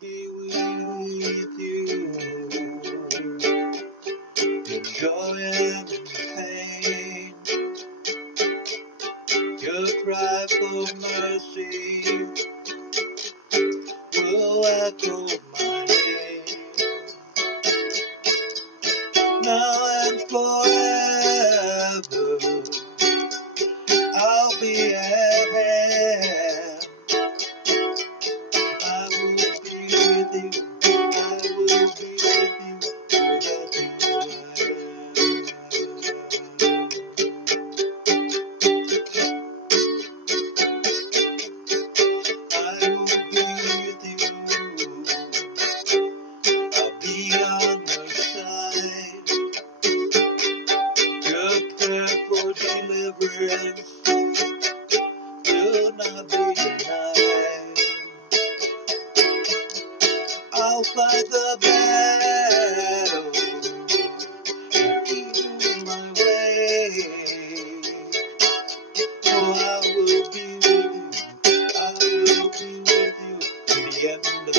be with you in joy and in pain. Your cry for mercy will echo my name. Now and forever, I'll be at hand. I will be with you. I will be with you wherever you are. I will be with you. I'll be on your side. Your prayer for deliverance will not be denied. I'll fight the battle in my way. Oh, I will be with you. I will be with you to the end of